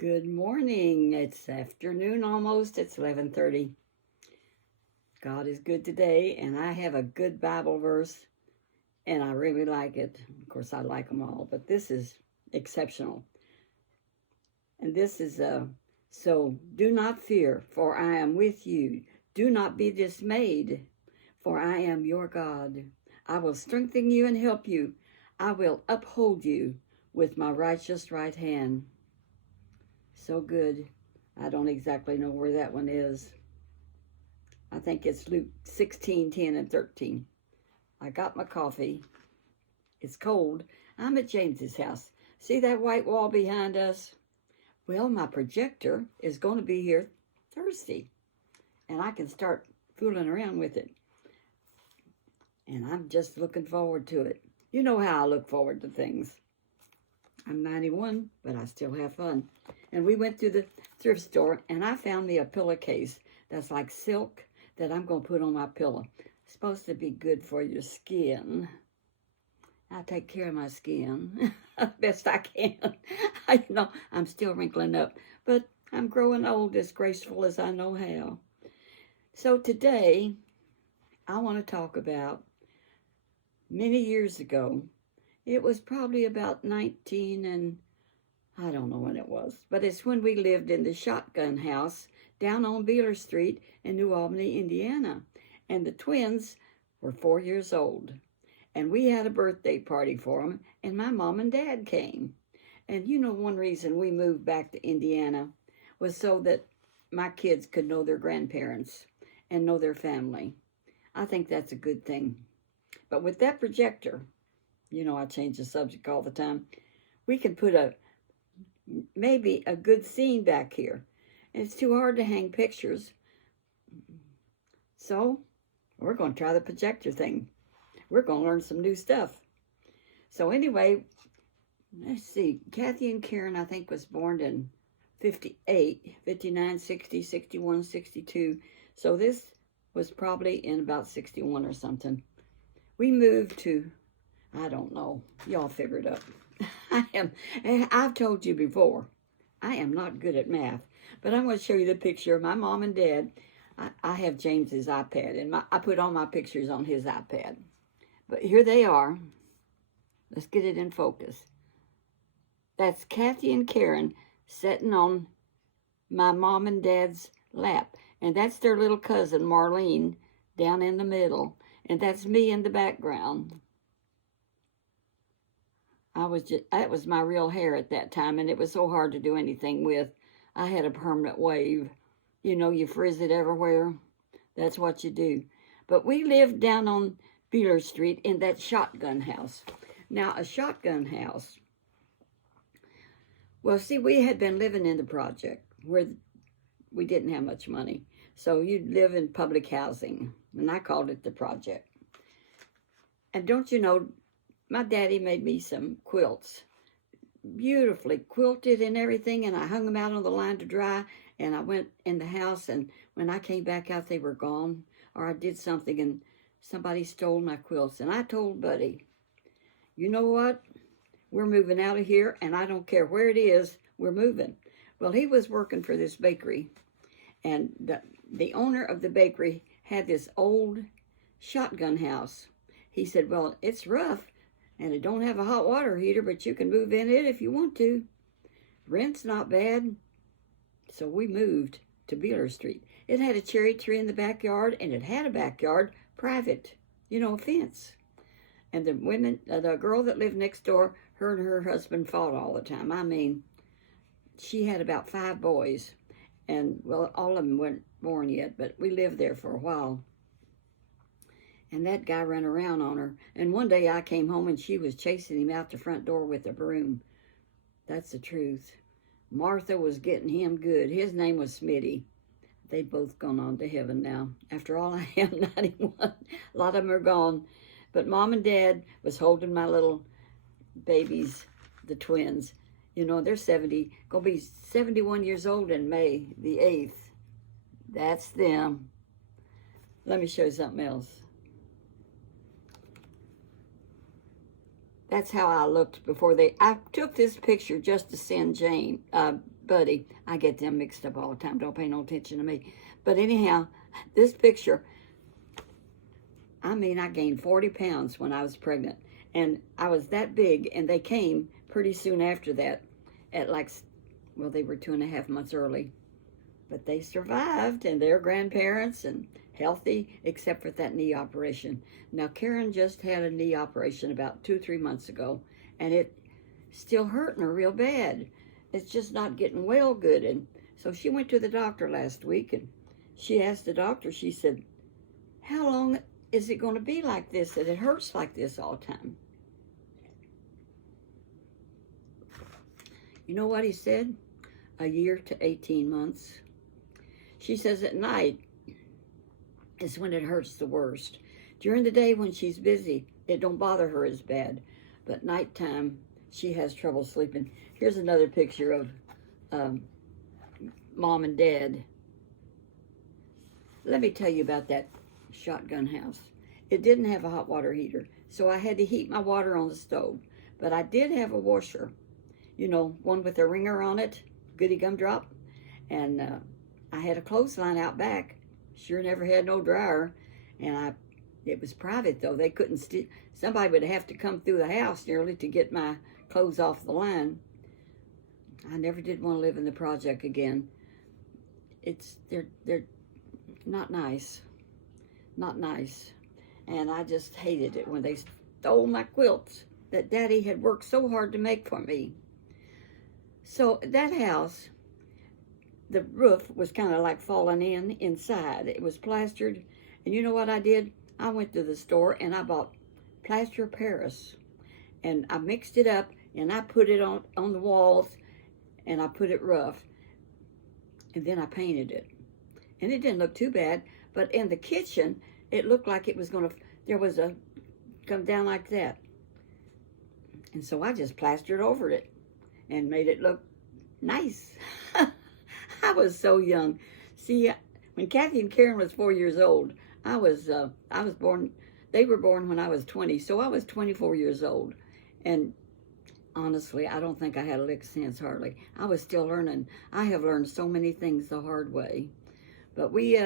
Good morning. It's afternoon almost. It's 11:30. God is good today, and I have a good Bible verse, and I really like it. Of course, I like them all, but this is exceptional. And this is so do not fear, for I am with you. Do not be dismayed, for I am your God. I will strengthen you and help you. I will uphold you with my righteous right hand. So good. I don't exactly know where that one is. I think it's Luke 16, 10, and 13. I got my coffee. It's cold. I'm at James's house. See that white wall behind us? Well, my projector is going to be here Thursday, and I can start fooling around with it. And I'm just looking forward to it. You know how I look forward to things. I'm 91, but I still have fun. And we went to the thrift store, and I found me a pillowcase that's like silk that I'm going to put on my pillow. It's supposed to be good for your skin. I take care of my skin best I can. I'm still wrinkling up, but I'm growing old as graceful as I know how. So today, I want to talk about many years ago. It was probably about 19 and I don't know when it was, but it's when we lived in the shotgun house down on Beeler Street in New Albany, Indiana. And the twins were 4 years old. And we had a birthday party for them, and my mom and dad came. And one reason we moved back to Indiana was so that my kids could know their grandparents and know their family. I think that's a good thing. But with that projector, I change the subject all the time, we can put maybe a good scene back here. And it's too hard to hang pictures. So we're going to try the projector thing. We're going to learn some new stuff. So anyway, let's see. Kathy and Karen, I think, was born in 58, 59, 60, 61, 62. So this was probably in about 61 or something. We moved to, I don't know. Y'all figure it out. I've told you before, I am not good at math, but I'm going to show you the picture of my mom and dad. I have James's iPad, and I put all my pictures on his iPad. But here they are. Let's get it in focus. That's Kathy and Karen sitting on my mom and dad's lap, and that's their little cousin, Marlene, down in the middle, and that's me in the background. That was my real hair at that time, and it was so hard to do anything with. I had a permanent wave. You frizz it everywhere. That's what you do. But we lived down on Beeler Street in that shotgun house. Now, a shotgun house, well, see, we had been living in the project where we didn't have much money. So you'd live in public housing, and I called it the project. And don't you know, my daddy made me some quilts, beautifully quilted and everything, and I hung them out on the line to dry, and I went in the house, and when I came back out, they were gone, or I did something, and somebody stole my quilts, and I told Buddy, you know what, we're moving out of here, and I don't care where it is, we're moving. Well, he was working for this bakery, and the owner of the bakery had this old shotgun house. He said, well, it's rough, and it don't have a hot water heater, but you can move in it if you want to. Rent's not bad. So we moved to Beeler Street. It had a cherry tree in the backyard, and it had a backyard private, a fence. And the girl that lived next door, her and her husband fought all the time. I mean, she had about 5 boys, and well, all of them weren't born yet, but we lived there for a while. And that guy ran around on her. And one day I came home and she was chasing him out the front door with a broom. That's the truth. Martha was getting him good. His name was Smitty. They've both gone on to heaven now. After all, I am 91. A lot of them are gone. But Mom and Dad was holding my little babies, the twins. They're 70, going to be 71 years old in May the 8th. That's them. Let me show you something else. That's how I looked before I took this picture just to send Buddy. I get them mixed up all the time. Don't pay no attention to me. But anyhow, this picture, I mean, I gained 40 pounds when I was pregnant. And I was that big, and they came pretty soon after that at like, well, they were 2.5 months early. But they survived, and they're grandparents and healthy, except for that knee operation. Now, Karen just had a knee operation about 2-3 months ago, and it still hurting her real bad. It's just not getting well good. And so she went to the doctor last week, and she asked the doctor, she said, how long is it going to be like this, that it hurts like this all the time? You know what he said? A year to 18 months. She says at night is when it hurts the worst. During the day when she's busy, it don't bother her as bad. But nighttime, she has trouble sleeping. Here's another picture of Mom and Dad. Let me tell you about that shotgun house. It didn't have a hot water heater, so I had to heat my water on the stove. But I did have a washer, you know, one with a ringer on it, goody gumdrop. And I had a clothesline out back. Sure never had no dryer. And it was private, though. They couldn't somebody would have to come through the house nearly to get my clothes off the line. I never did want to live in the project again. They're not nice. Not nice. And I just hated it when they stole my quilts that Daddy had worked so hard to make for me. So that house, the roof was kind of like falling in inside. It was plastered. And you know what I did? I went to the store and I bought plaster of Paris. And I mixed it up and I put it on the walls and I put it rough. And then I painted it. And it didn't look too bad. But in the kitchen, it looked like it was going to, there was a, come down like that. And so I just plastered over it and made it look nice. I was so young. See, when Kathy and Karen was 4 years old, I was born, they were born when I was 20, so I was 24 years old. And honestly, I don't think I had a lick of sense hardly. I was still learning. I have learned so many things the hard way. But we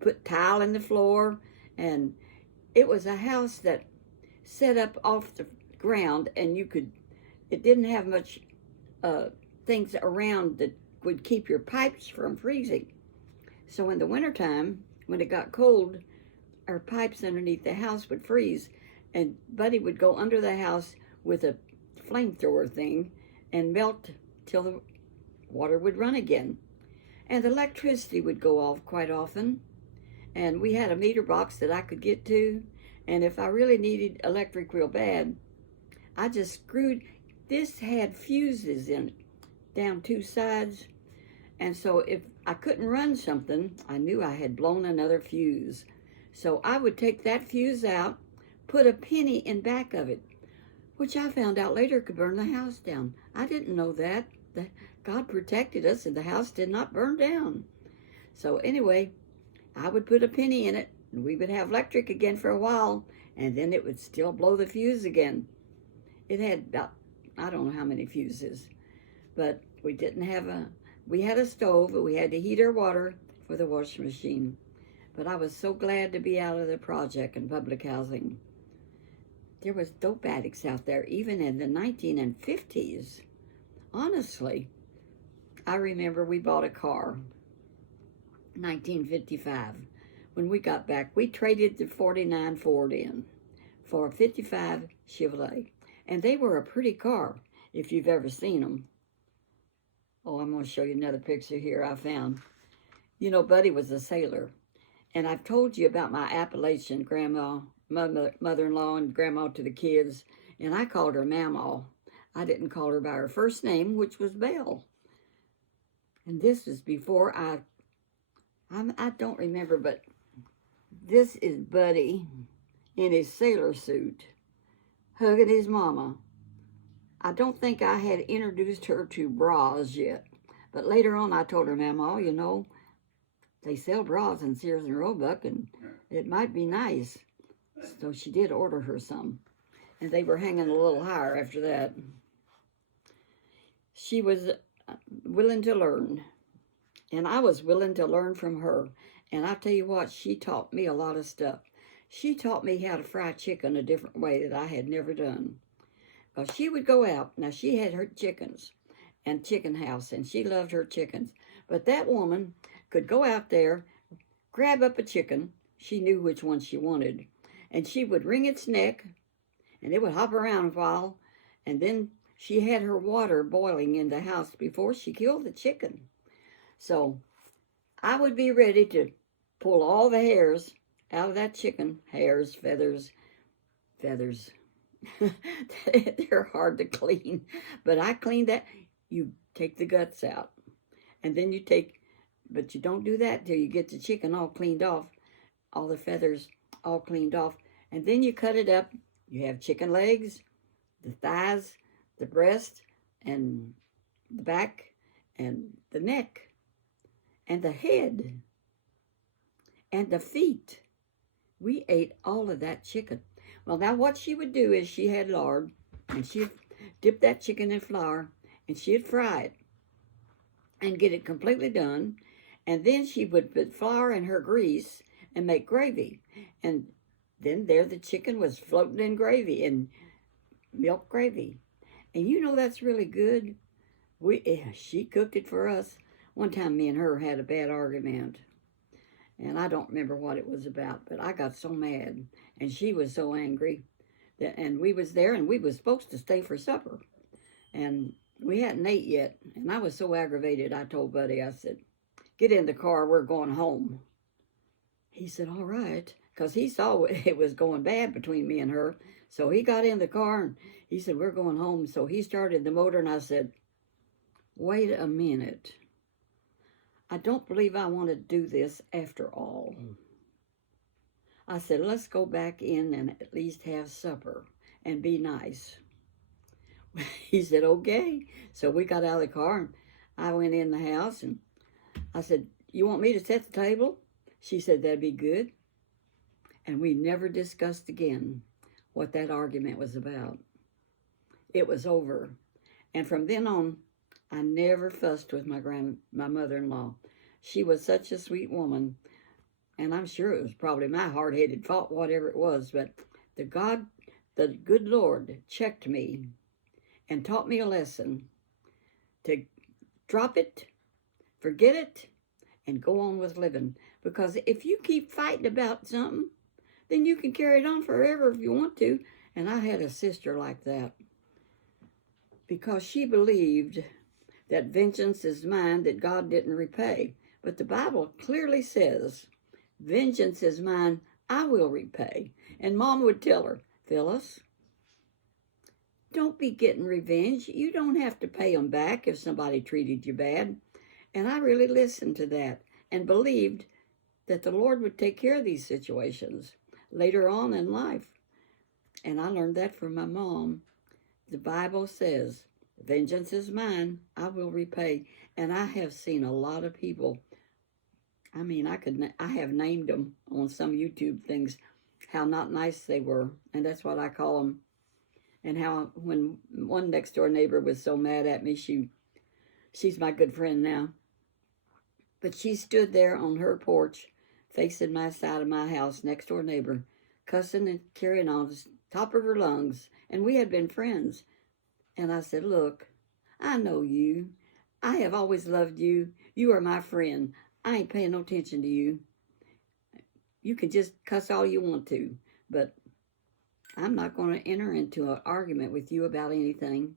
put tile in the floor, and it was a house that set up off the ground, and it didn't have much things around that would keep your pipes from freezing. So in the wintertime, when it got cold, our pipes underneath the house would freeze, and Buddy would go under the house with a flamethrower thing and melt till the water would run again. And the electricity would go off quite often. And we had a meter box that I could get to. And if I really needed electric real bad, I just screwed, this had fuses in it, down two sides. And so if I couldn't run something, I knew I had blown another fuse. So I would take that fuse out, put a penny in back of it, which I found out later could burn the house down. I didn't know that. God protected us and the house did not burn down. So anyway, I would put a penny in it and we would have electric again for a while, and then it would still blow the fuse again. It had about, I don't know how many fuses, but we didn't have we had a stove, but we had to heat our water for the washing machine. But I was so glad to be out of the project and public housing. There was dope addicts out there, even in the 1950s. Honestly, I remember we bought a car, 1955. When we got back, we traded the 49 Ford in for a 55 Chevrolet. And they were a pretty car, if you've ever seen them. Oh, I'm going to show you another picture here I found. You know, Buddy was a sailor. And I've told you about my Appalachian grandma, mother-in-law, and grandma to the kids. And I called her Mamaw. I didn't call her by her first name, which was Belle. And this is before I don't remember, but this is Buddy in his sailor suit, hugging his mama. I don't think I had introduced her to bras yet, but later on I told her, Mama, you know, they sell bras in Sears and Roebuck, and it might be nice. So she did order her some, and they were hanging a little higher after that. She was willing to learn. And I was willing to learn from her. And I tell you what, she taught me a lot of stuff. She taught me how to fry chicken a different way that I had never done. Because she would go out. Now, she had her chickens and chicken house, and she loved her chickens. But that woman could go out there, grab up a chicken. She knew which one she wanted. And she would wring its neck, and it would hop around a while. And then she had her water boiling in the house before she killed the chicken. So I would be ready to pull all the hairs out of that chicken. Hairs, feathers. They're hard to clean. But I cleaned that. You take the guts out. And then you take, but you don't do that till you get the chicken all cleaned off. All the feathers all cleaned off. And then you cut it up. You have chicken legs, the thighs, the breast, and the back, and the neck, and the head, and the feet. We ate all of that chicken. Well, now what she would do is she had lard, and she'd dip that chicken in flour, and she'd fry it and get it completely done. And then she would put flour in her grease and make gravy. And then there the chicken was floating in gravy, and milk gravy. And you know that's really good. She cooked it for us. One time me and her had a bad argument. And I don't remember what it was about, but I got so mad. And she was so angry. And we was there, and we was supposed to stay for supper. And we hadn't ate yet. And I was so aggravated, I told Buddy, I said, get in the car, we're going home. He said, all right. Because he saw it was going bad between me and her. So he got in the car, and he said, we're going home. So he started the motor, and I said, wait a minute. I don't believe I want to do this after all. I said, let's go back in and at least have supper and be nice. He said, okay. So we got out of the car, and I went in the house, and I said, you want me to set the table? She said, that'd be good. And we never discussed again what that argument was about. It was over. And from then on, I never fussed with my mother-in-law. She was such a sweet woman. And I'm sure it was probably my hard-headed fault, whatever it was. But the good Lord checked me and taught me a lesson to drop it, forget it, and go on with living. Because if you keep fighting about something, then you can carry it on forever if you want to. And I had a sister like that. Because she believed that vengeance is mine, that God didn't repay. But the Bible clearly says, vengeance is mine, I will repay. And Mom would tell her, Phyllis, don't be getting revenge. You don't have to pay them back if somebody treated you bad. And I really listened to that and believed that the Lord would take care of these situations later on in life. And I learned that from my mom. The Bible says, vengeance is mine, I will repay. And I have seen a lot of people. I mean, I have named them on some YouTube things, how not nice they were. And that's what I call them. And how when one next door neighbor was so mad at me, she's my good friend now. But she stood there on her porch, facing my side of my house, next door neighbor, cussing and carrying on the top of her lungs. And we had been friends. And I said, look, I know you. I have always loved you. You are my friend. I ain't paying no attention to you. You can just cuss all you want to, but I'm not going to enter into an argument with you about anything.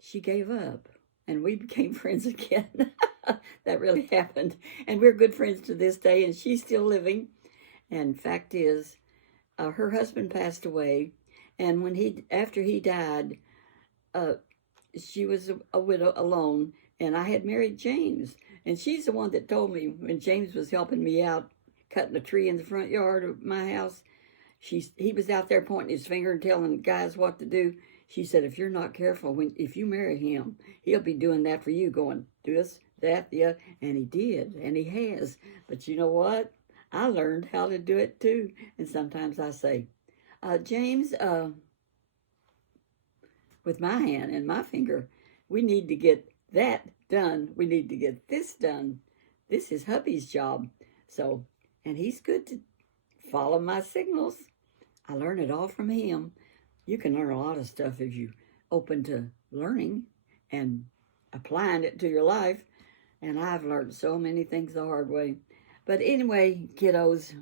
She gave up, and we became friends again. That really happened. And we're good friends to this day, and she's still living. And fact is, her husband passed away, and after he died, she was a widow alone, and I had married James. And she's the one that told me when James was helping me out, cutting a tree in the front yard of my house, he was out there pointing his finger and telling guys what to do. She said, if you're not careful, if you marry him, he'll be doing that for you, going, do this, that, the other. And he did, and he has. But you know what? I learned how to do it too. And sometimes I say, James, with my hand and my finger, we need to get that done. We need to get this done. This is hubby's job. So, and he's good to follow my signals. I learn it all from him. You can learn a lot of stuff if you open to learning and applying it to your life. And I've learned so many things the hard way. But anyway, kiddos,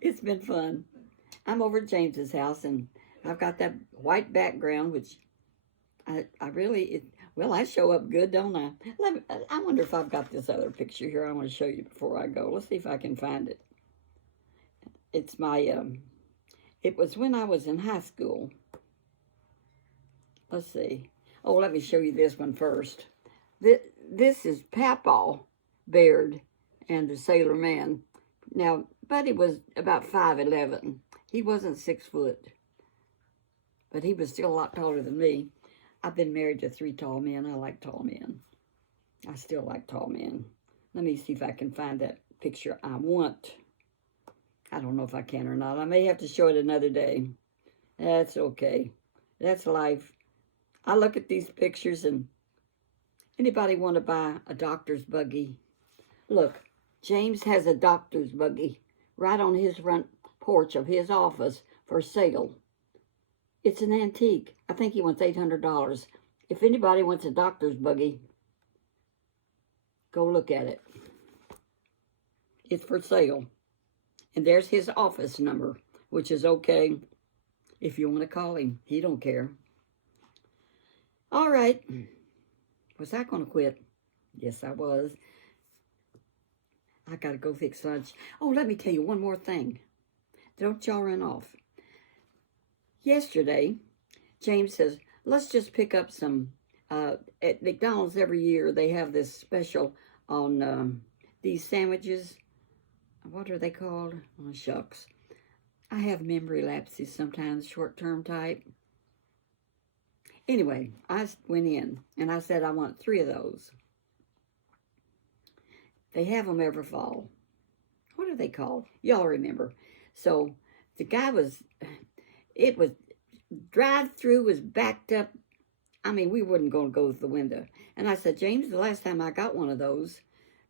it's been fun. I'm over at James's house, and I've got that white background, which I really, well, I show up good, don't I? I wonder if I've got this other picture here I want to show you before I go. Let's see if I can find it. It's my, it was when I was in high school. Let's see. Oh, let me show you this one first. This is Papaw Baird and the Sailor Man. Now, Buddy was about 5'11". He wasn't 6 foot, but he was still a lot taller than me. I've been married to 3 tall men. I like tall men. I still like tall men. Let me see if I can find that picture I want. I don't know if I can or not. I may have to show it another day. That's okay. That's life. I look at these pictures, and anybody want to buy a doctor's buggy? Look, James has a doctor's buggy right on his front porch of his office for sale. It's an antique. I think he wants $800. If anybody wants a doctor's buggy, go look at it. It's for sale. And there's his office number, which is okay if you want to call him. He don't care. All right. Was I going to quit? Yes, I was. I got to go fix lunch. Oh, let me tell you one more thing. Don't y'all run off. Yesterday, James says, let's just pick up some, at McDonald's every year, they have this special on these sandwiches. What are they called? Oh, shucks. I have memory lapses sometimes, short-term type. Anyway, I went in, and I said, I want 3 of those. They have them every fall. What are they called? Y'all remember. So the guy drive-through was backed up. I mean, we wasn't going to go through the window. And I said, James, the last time I got one of those,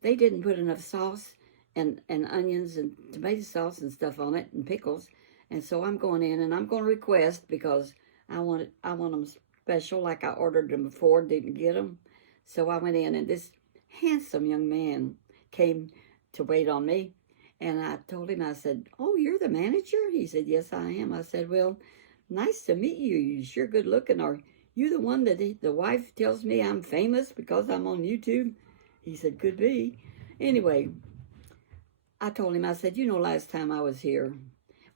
they didn't put enough sauce and onions and tomato sauce and stuff on it and pickles. And so I'm going in and I'm going to request, because I want them special, like I ordered them before, didn't get them. So I went in, and this handsome young man came to wait on me. And I told him, I said, oh, you're the manager? He said, yes, I am. I said, well, nice to meet you. You're sure good looking. Are you the one that the wife tells me I'm famous because I'm on YouTube? He said, could be. Anyway, I told him, I said, you know, last time I was here,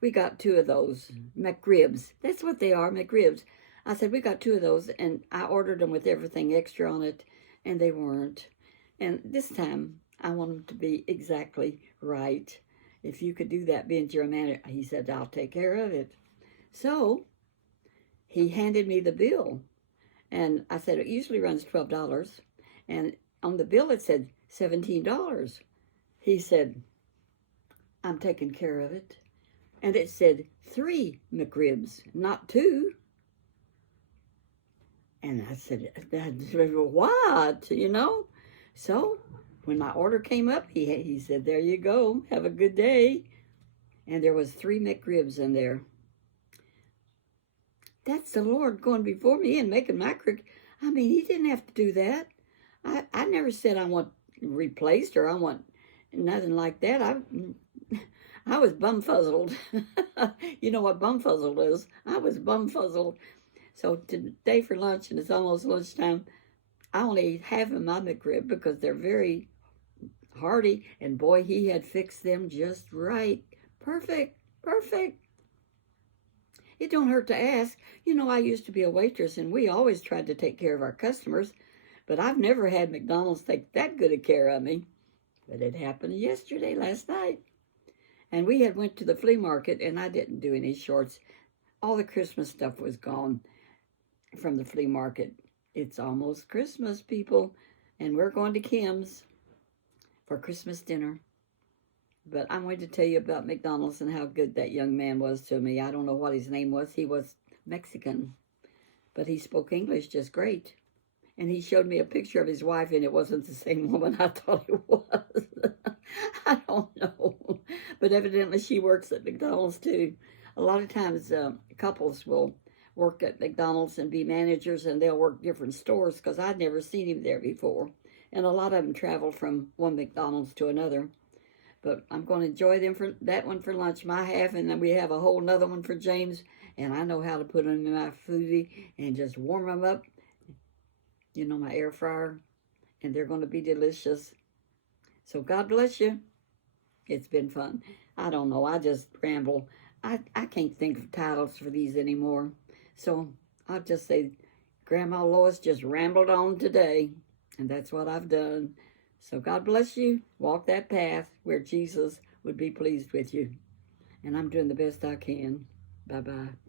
we got 2 of those McRibs. That's what they are, McRibs. I said, we got 2 of those, and I ordered them with everything extra on it, and they weren't. And this time, I want them to be exactly right. If you could do that, being your manager, he said, I'll take care of it. So he handed me the bill, and I said, it usually runs $12. And on the bill, it said $17. He said, I'm taking care of it. And it said 3 McRibs, not 2. And I said, what, you know? So when my order came up, he said, there you go, have a good day. And there was 3 McRibs in there. That's the Lord going before me and making my I mean, he didn't have to do that. I never said I want replaced or I want nothing like that. I was bumfuzzled. You know what bumfuzzled is? I was bumfuzzled. So today for lunch, and it's almost lunchtime, I only ate half of my McRib because they're very hearty. And boy, he had fixed them just right. Perfect, perfect. It don't hurt to ask. You know, I used to be a waitress, and we always tried to take care of our customers. But I've never had McDonald's take that good a care of me. But it happened yesterday, last night. And we had went to the flea market, and I didn't do any shorts. All the Christmas stuff was gone from the flea market. It's almost Christmas, people, and we're going to Kim's for Christmas dinner. But I'm going to tell you about McDonald's and how good that young man was to me. I don't know what his name was. He was Mexican, but he spoke English just great. And he showed me a picture of his wife, and it wasn't the same woman I thought it was. I don't know. But evidently she works at McDonald's too. A lot of times couples will work at McDonald's and be managers, and they'll work different stores because I'd never seen him there before. And a lot of them travel from one McDonald's to another. But I'm going to enjoy them for that one for lunch, my half, and then we have a whole nother one for James. And I know how to put them in my foodie and just warm them up, my air fryer, and they're going to be delicious. So God bless you. It's been fun. I don't know. I just ramble. I can't think of titles for these anymore. So I'll just say, Grandma Lois just rambled on today, and that's what I've done. So God bless you. Walk that path where Jesus would be pleased with you. And I'm doing the best I can. Bye-bye.